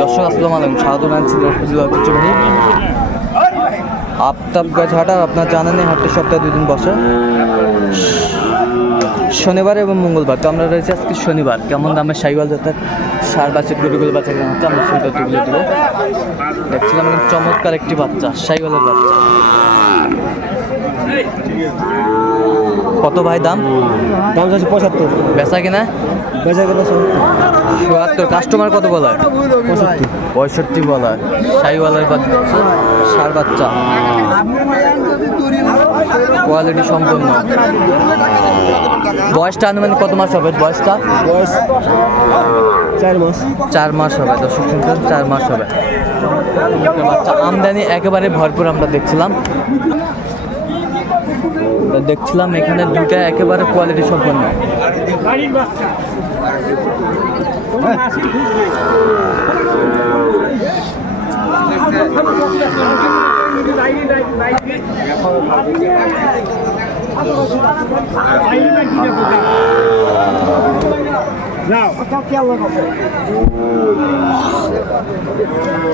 দর্শক আসসালাম আলাইকুম। জানাচ্ছি রসপুজুল ঐতিহ্যবাহী আফতাবগাছ হাট আপনার জানেন হাটটি সপ্তাহে দুদিন বসে। শনিবার এবং মঙ্গলবার। তো আমরা রয়েছে আজকে শনিবার। কেমন দামের সাইওয়াল জাতের সার বাচ্চার গরুগুলো বাচ্চা কেমন হচ্ছে আমরা সেই তথ্যগুলো দেবো দেখছিলাম চমৎকার একটি বাচ্চা সাইওয়ালের বাচ্চা। কত ভাই দাম? দাম যাচ্ছে পঁচাত্তর। বেচা কিনা? বেচা গেলে চুয়াত্তর কাস্টমার কত বলে? পঁয়ষট্টি। পঁয়ষট্টি বলা। শাহিওয়ালার বাচ্চা সার বাচ্চা। কোয়ালিটি সম্পূর্ণ বয়সটা আনুমানিক কত মাস হবে? বয়সটা? বয়স চার মাস। চার মাস হবে দর্শক শুনছেন চার মাস হবে। বাচ্চা আমদানি একেবারে ভরপুর আমরা দেখছিলাম। দেখছিলাম এখানে দুইটা একেবারে কোয়ালিটি সম্পন্ন।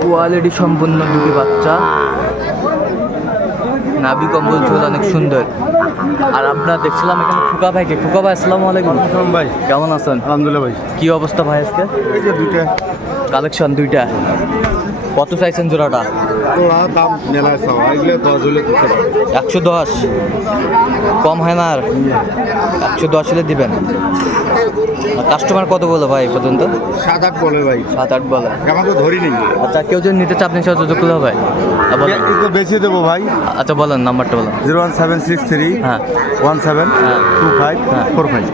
কোয়ালিটি সম্পূর্ণ দুটি বাচ্চা। নাবি কম্বল ছিল অনেক সুন্দর। আর আমরা দেখছিলাম এখানে ফুকা ভাইকে। ফুকা ভাই আসসালামু আলাইকুম। ভাই। কেমন আছেন? আলহামদুলিল্লাহ ভাই। কি অবস্থা ভাই আজকে? এই যে দুইটা। কালেকশন দুইটা। কত চাইছেন জোড়াটা? দাম মেলায় চাওয়া এগুলো দশ হলে একশো দশ। কম হয় না আর? একশো দশ হলে দিবেন। কাস্টমার কত বলে ভাই পর্যন্ত? সাত আট বলে ভাই। সাত আট বলে। আমার তো ধরি নেই আচ্ছা কেউ যদি নিতে চান আপনি সাথে যোগাযোগ করলে হবে। কিন্তু বেশি দেবো ভাই। আচ্ছা বলেন নাম্বারটা বলেন। Zero one seven six three হ্যাঁ। ওয়ান সেভেন হ্যাঁ। টু ফাইভ হ্যাঁ। Four five.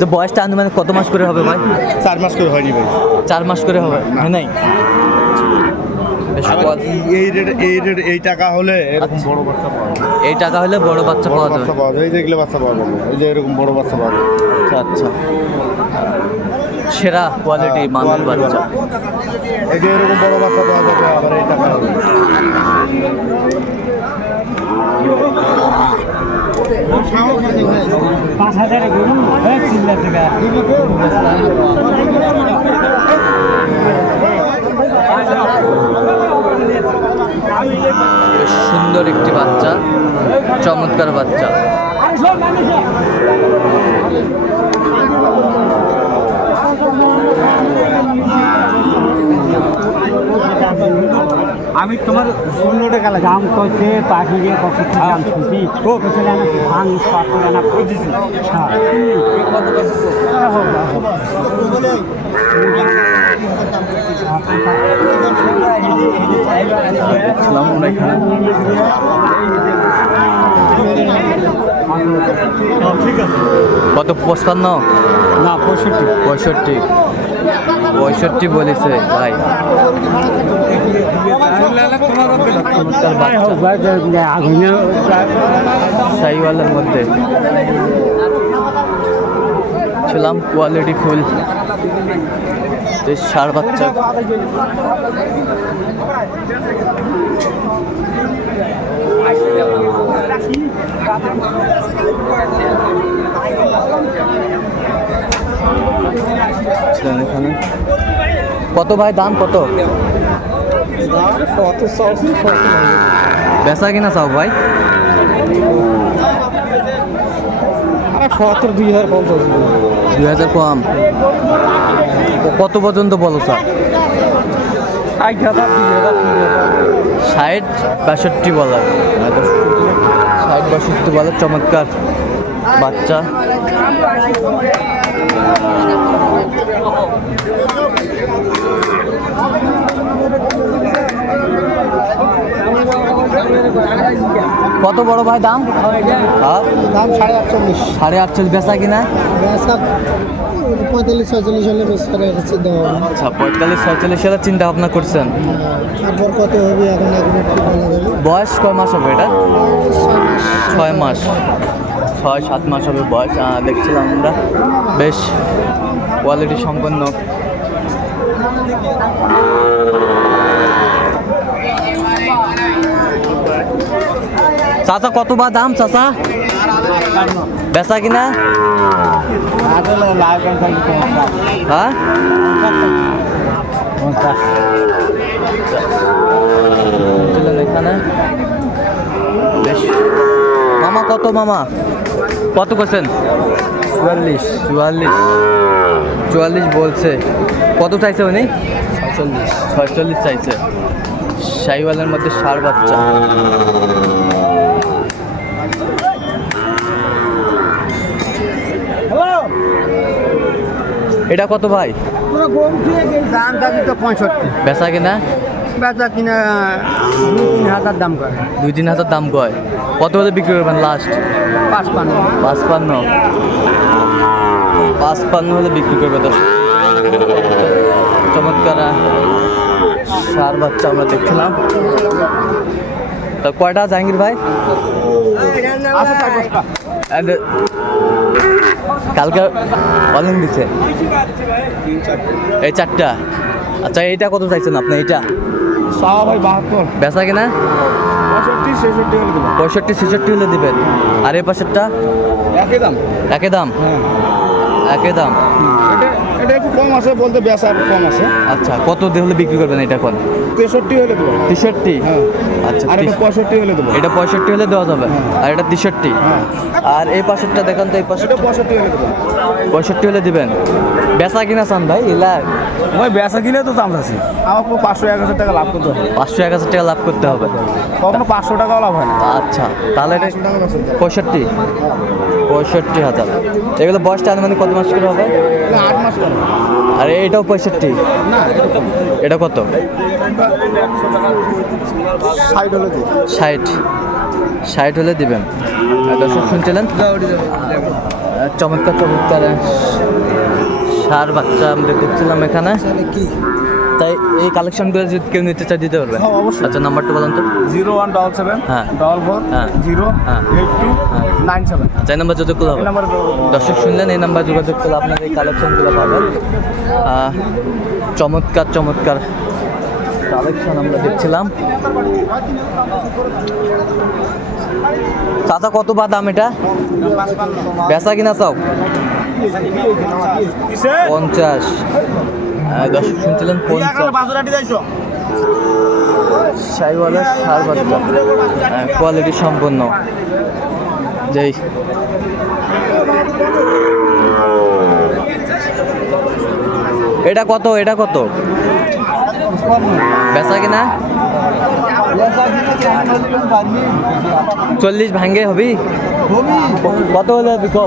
তো বয়সটা আনুমানিক কত মাস করে হবে ভাই? চার মাস করে হয়নি ভাই। চার মাস করে হবে? হয় নাই? এই রেট এই রেট এই টাকা হলে এরকম আচ্ছা। বড় বাচ্চা পাওয়া এই টাকা হলে বড় বাচ্চা পাওয়া যাবে। পাওয়া যাবে। এই যে এগুলো বাচ্চা পাওয়া যাবে। এই যে এরকম বড় বাচ্চা পাওয়া যাবে। আচ্ছা আচ্ছা। সেরা কোয়ালিটি মানের বাচ্চা। এই যে এরকম বড় বাচ্চা পাওয়া যাবে আবার এই টাকা পাঁচ হাজারে গরু চিল্লা টাকা আমি তোমার ষোলো টাকা লাগে দাম কইছে পাখি গিয়ে কত দাম শুনছি ও কইছে না ধান পাখি হ্যাঁ। কত পঁচপান্ন? না পঁয়ষট্টি। পঁয়ষট্টি। পঁয়ষট্টি বলেছে ভাই। চমৎকার বাচ্চা আগুনে সাইওয়ালের মধ্যে। ছিলাম কোয়ালিটি ফুল সার বাচ্চা। এখানে। কত ভাই? দাম কত? বেচা কিনা চাও ভাই? সত্তর দুই হাজার পঞ্চাশ। দুই হাজার কম। কত পর্যন্ত বলো স্যার ষাট বাষট্টি বলার ষাট বাষট্টি বলার চমৎকার। বাচ্চা। কত বড় ভাই দাম? দাম সাড়ে আটচল্লিশ। সাড়ে আটচল্লিশ। বেচা কিনা? পঁয়তাল্লিশ ছয়চল্লিশ হলে বেশ করে হবে আচ্ছা পঁয়তাল্লিশ ছয়চল্লিশ সালে চিন্তা ভাবনা করছেন? তারপর কত হবে এখন বলা যাবে? বয়স কয় মাস হবে এটা? ছয় মাস। ছয় সাত মাস হবে বয়স। দেখছিলাম আমরা। বেশ কোয়ালিটি সম্পন্ন। চাচা কত বা দাম চাচা? বেসা কিনা? না বেশ মামা কত মামা? কত করছেন? চুয়াল্লিশ। চুয়াল্লিশ। চুয়াল্লিশ বলছে। কত চাইছে উনি? ছয়চল্লিশ। ছয়চল্লিশ চাইছে। শাহিওয়ালের মধ্যে সার বাচ্চা। এটা কত ভাই? দাম দাবি তো পঁয়ষট্টি। বেচা কিনা? বেচা কিনা দু তিন হাজার দাম করে। দুই তিন হাজার দাম কয়? কত হলে বিক্রি করবেন লাস্ট পাঁচ পান্ন পাঁচপান্ন। পাঁচপান্ন হলে বিক্রি করবে দশ। চমৎকার সার বাচ্চা আমরা দেখছিলাম। তা কয়টা জাহাঙ্গীর ভাই? কালকে কদিন দিচ্ছে এই চারটা। আচ্ছা এইটা কত চাইছেন আপনি? এইটা? ভাই বাহাত্তর। বেচা কিনা? পঁয়ষট্টি ছেষট্টি হলে দেবেন। পঁয়ষট্টি ছেষট্টি হলে দিবেন। আর এই পাশেরটা? একই দাম। একই দাম? হ্যাঁ। একই দাম। কম আছে বলতে বেসার কম আছে। আচ্ছা কত দিয়ে হলে বিক্রি করবেন এটা কোন তেষট্টি হলে দেবো। তেষট্টি? হ্যাঁ। আচ্ছা আর এটা পঁয়ষট্টি হলে দেবো। এটা পঁয়ষট্টি হলে দেওয়া যাবে? আর এটা তেষট্টি? হ্যাঁ। আর এই পাশেরটা দেখান তো এই পাশে এটা পঁয়ষট্টি হলে দেবো। পঁয়ষট্টি হলে দিবেন? বেচা কিনা চান ভাই ইলা ওই বেচা কিনে তো দাম আছে। আমাকে পাঁচশো এক হাজার টাকা লাভ করতে হবে। পাঁচশো এক হাজার টাকা লাভ করতে হবে। কখনো পাঁচশো টাকাও লাভ হয় না। আচ্ছা তাহলে এটা। পঁয়ষট্টি? পঁয়ষট্টি হাজার। এগুলো বয়সটা আনুমানিক কত মাস করে হবে? আট মাস করে। আর এটাও পঁয়ষট্টি? এটা কত? ষাট হলে ষাট। ষাট হলে দিবেন। দর্শক শুনছিলেন? চমৎকার চমৎকার। সার বাচ্চা আমরা দেখছিলাম এখানে। তাই এই কালেকশনগুলো যদি কেউ নিতে চাই দিতে পারবে। হ্যাঁ, অবশ্যই। আচ্ছা নাম্বারটা বলুন তো। জিরো ওয়ান ডবল সেভেন হ্যাঁ। ডবল ফোর হ্যাঁ। জিরো হ্যাঁ। এইট টু হ্যাঁ। Nine seven. আচ্ছা এই নাম্বার যোগাযোগ করলে হবে। দর্শক শুনলেন এই নাম্বার যোগাযোগ করলে আপনার এই কালেকশনগুলো পাবেন। চমৎকার চমৎকার কালেকশন আমরা দেখছিলাম। চাচা কত বা দাম এটা বেচা কিনা চাও পঞ্চাশ। আহ, দর্শক শুনছিলেন সাইওয়ালা সার কোয়ালিটি সম্পন্ন। যেই। এটা কত? এটা কত? বেচা কিনা? চল্লিশ ভাঙ্গে হবি? কত হলে বিকো